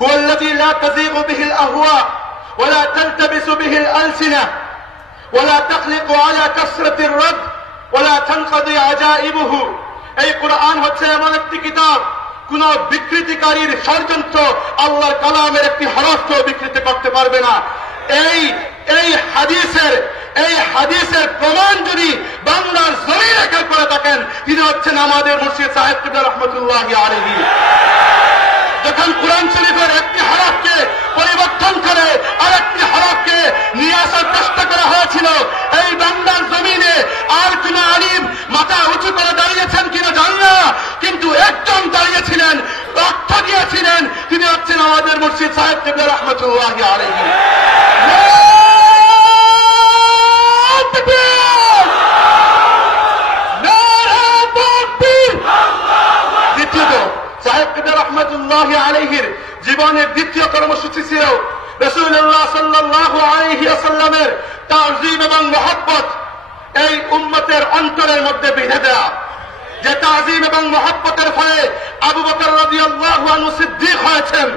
হুয়াল্লাযী লা তাযীগু বিহিল আহওয়া ওয়া লা তালতাবিসু বিহিল আলসিনা ওয়া লা তাখলিকু আলা কাসরাতির রাদ ওয়া লা তানকাদি আজাইবুহু। এই কোরআন হচ্ছে এমন একটি কিতাব, কোন বিকৃতিকারীর ষড়যন্ত্র আল্লাহর কালামের একটি হরফকেও বিকৃতি করতে পারবে না। এই হাদিসের প্রমাণ যদি বাংলার জমিনে কেউ করে থাকেন, তিনি হচ্ছেন আমাদের মুর্শিদ সাহেব কিবলা রাহমাতুল্লাহি আলাইহি। যখন কোরআন শরীফের একটি হরফকে পরিবর্তন করে আরেকটি হরফকে নিয়ে আসার চেষ্টা করা হয়েছিল, এই বাংলার জমিনে আর কোন আলিম মাথা উঁচু করে দাঁড়িয়েছেন কিনা জানি না, কিন্তু একজন দাঁড়িয়েছিলেন, অর্থ দিয়েছিলেন, তিনি হচ্ছেন আমাদের মুর্শিদ সাহেব কিবলা রাহমাতুল্লাহি আলাইহি। সাহেব কিবলা রাহমাতুল্লাহি আলাইহির জীবনের দ্বিতীয় কর্মসূচি ছিল রাসূলুল্লাহ সাল্লাল্লাহু আলাইহি ওয়াসাল্লামের তাযীম এবং মহব্বত এই উম্মতের অন্তরের মধ্যে বেঁধে দেওয়া। যে তাযীম এবং মহব্বতের ফলে আবু বকর রাদিয়াল্লাহু আনহু সিদ্দিক হয়েছেন,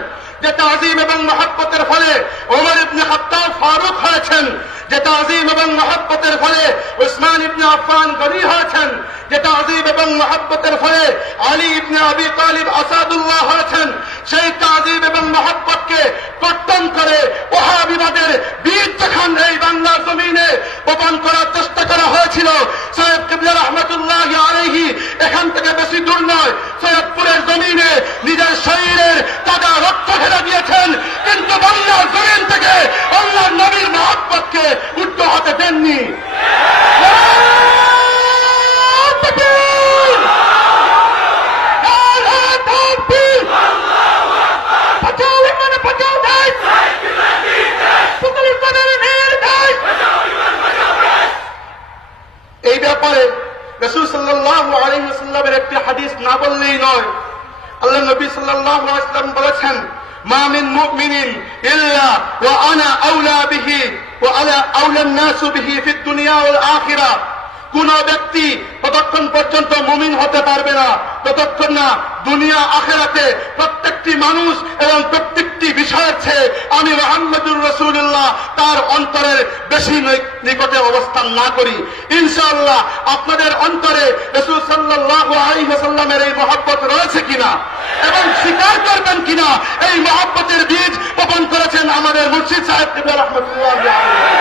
যে তাযীম এবং মহব্বতের ফলে ওমর ইবনে খাত্তাব ফারুক হয়েছেন, যে তাযীম এবং মহব্বতের ফলে উসমান ইবনে আফফান গনি হয়েছেন, যে তাযীম এবং মহব্বতের ফলে আলী ইবনে আবি তালিব আসাদুল্লাহ হয়েছেন, সেই তাযীম এবং মহব্বতকে কর্তন করে ওয়াহাবিবাদের বীজ যখন এই বাংলার জমিনে বপন করার চেষ্টা করা হয়েছিল, সাহেব কিবলা রাহমাতুল্লাহি আলাইহি এখান থেকে বেশি দূর নয়, সৈয়দপুরের জমিনে নিজের শরীরের তাজা রক্ত ঢেলে দিয়েছেন, কিন্তু বাংলার জমিন থেকে আল্লাহর নবীর মহব্বতকে উচ্চ হতে দেননি। এই ব্যাপারে রাসূল সাল্লাল্লাহু আলাইহি ওয়াসাল্লামের একটি হাদিস না বললেই নয়। আল্লাহ নবী সাল্লাল্লাহু আলাইহি ওয়াসাল্লাম বলেছেন, মা মিন মুমিনিন ইল্লা ওয়া আনা আওলা বিহি ওয়া আলা আওলা الناس বিহি ফিদ দুনিয়া ওয়াল আখিরা। কোন ব্যক্তি ততক্ষণ পর্যন্ত মুমিন হতে পারবে না ততক্ষণ না দুনিয়া আখিরাতে প্রত্যেকটি মানুষ এবং প্রত্যেকটি বিষয়ের চেয়ে আমি মুহাম্মদুর রাসূলুল্লাহ তার অন্তরের বেশি নিকটে অবস্থান না করি। ইনশাআল্লাহ আপনাদের অন্তরে রাসূল সাল্লাল্লাহু আলাইহি ওয়াসাল্লামের এই মহব্বত রয়েছে কিনা এবং স্বীকার করবেন কিনা এই মহব্বতের বীজ বপন করেছেন আমাদের মুর্শিদ সাহেব কিবলা রাহমাতুল্লাহি আলাইহি।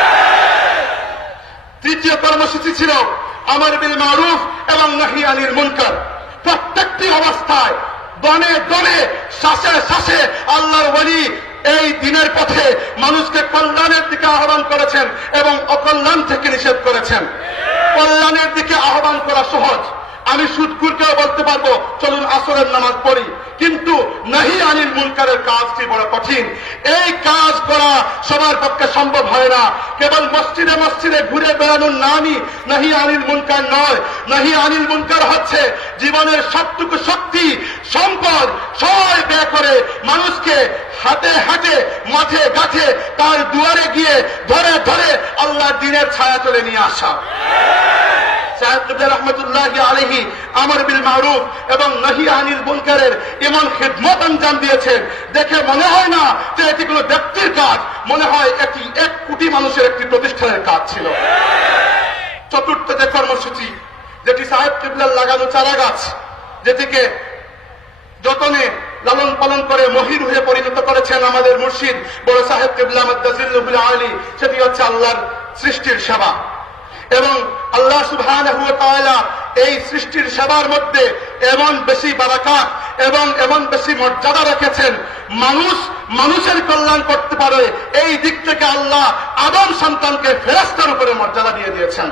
তৃতীয় কর্মসূচি ছিল আমর বিল মারুফ এবং নাহি আনিল মুনকার। প্রত্যেকটি অবস্থায় দনে দনে শ্বাসে শ্বাসে আল্লাহর ওলি এই দিনের পথে মানুষকে কল্যাণের দিকে আহ্বান করেছেন এবং অকল্যাণ থেকে নিষেধ করেছেন। কল্যাণের দিকে আহ্বান করা সহজ, আমি সুদকুরকেও বলতে পারবো চলুন আসরের নামাজ পড়ি, কিন্তু নাহি আনিল মুনকারের কাজটি বড় কঠিন। এই কাজ করা সবার পক্ষে সম্ভব হয় না। কেবল মসজিদে মসজিদে ঘুরে বেড়ানোর নামই নাহি আনিল মুনকার নয়। নাহি আনিল মুনকার হচ্ছে জীবনের সবটুকু শক্তি সম্পদ সবাই ব্যয় করে মানুষকে হাতে হাতে মাঠে গাছে তার দুয়ারে গিয়ে ধরে ধরে আল্লাহর দ্বীনের ছায়া তুলে নিয়ে আসা। সাহেব কিবলা রাহমাতুল্লাহি আলাইহি আমর বিল মারুফ এবং নাহি আনিল মুনকারের এমন খিদমত আঞ্জাম দিয়েছেন, দেখে মনে হয় না যে এটি কোনো ব্যক্তির কাজ, মনে হয় এটি 1 কোটি মানুষের একটি প্রতিষ্ঠানের কাজ ছিল। চতুর্থ যে কর্মসূচি, যেটি সাহেব কিবলার লাগানো চারা গাছ, যেটিকে যতনে লালন পালন করে মহির হয়ে পরিণত করেছেন আমাদের মুর্শিদ বড় সাহেব কিবলা মাদ্দাজিল্লুহুল আলী, সেটি হচ্ছে আল্লাহর সৃষ্টির সেবা। এবং আল্লাহ সুবহানাহু ওয়া তাআলা এই সৃষ্টির সেবার মধ্যে এমন বেশি বারাকাত এবং এমন বেশি মর্যাদা রেখেছেন, মানুষের কল্যাণ করতে পারে এই দিক থেকে আল্লাহ আদম সন্তানকে ফেরেশতার উপরে মর্যাদা দিয়ে দিয়েছেন।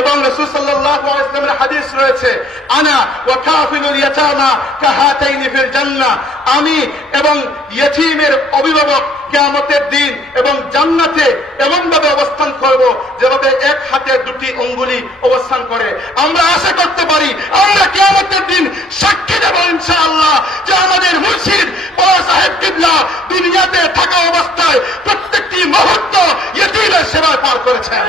এবং রাসূল সাল্লাল্লাহু আলাইহি ওয়াসাল্লামের হাদিস রয়েছে, আনা ওয়া কাফিলুল ইয়াতামা কাহাতাইনি ফিল জান্নাহ, আমি এবং ইয়তীমের অভিভাবক কিয়ামতের দিন এবং জান্নাতে এমন ভাবে অবস্থান করব যেভাবে এক হাতে 2টি আঙ্গুলি অবস্থান করে। আমরা আশা করতে পারি আমরা কিয়ামতের দিন সাক্ষী দেব ইনশাআল্লাহ যে আমাদের মুর্শিদ বড় সাহেব কিবলা দুনিয়াতে থাকা অবস্থায় প্রত্যেকটি মুহূর্ত ইয়তীমের সেবায় পার করেছেন।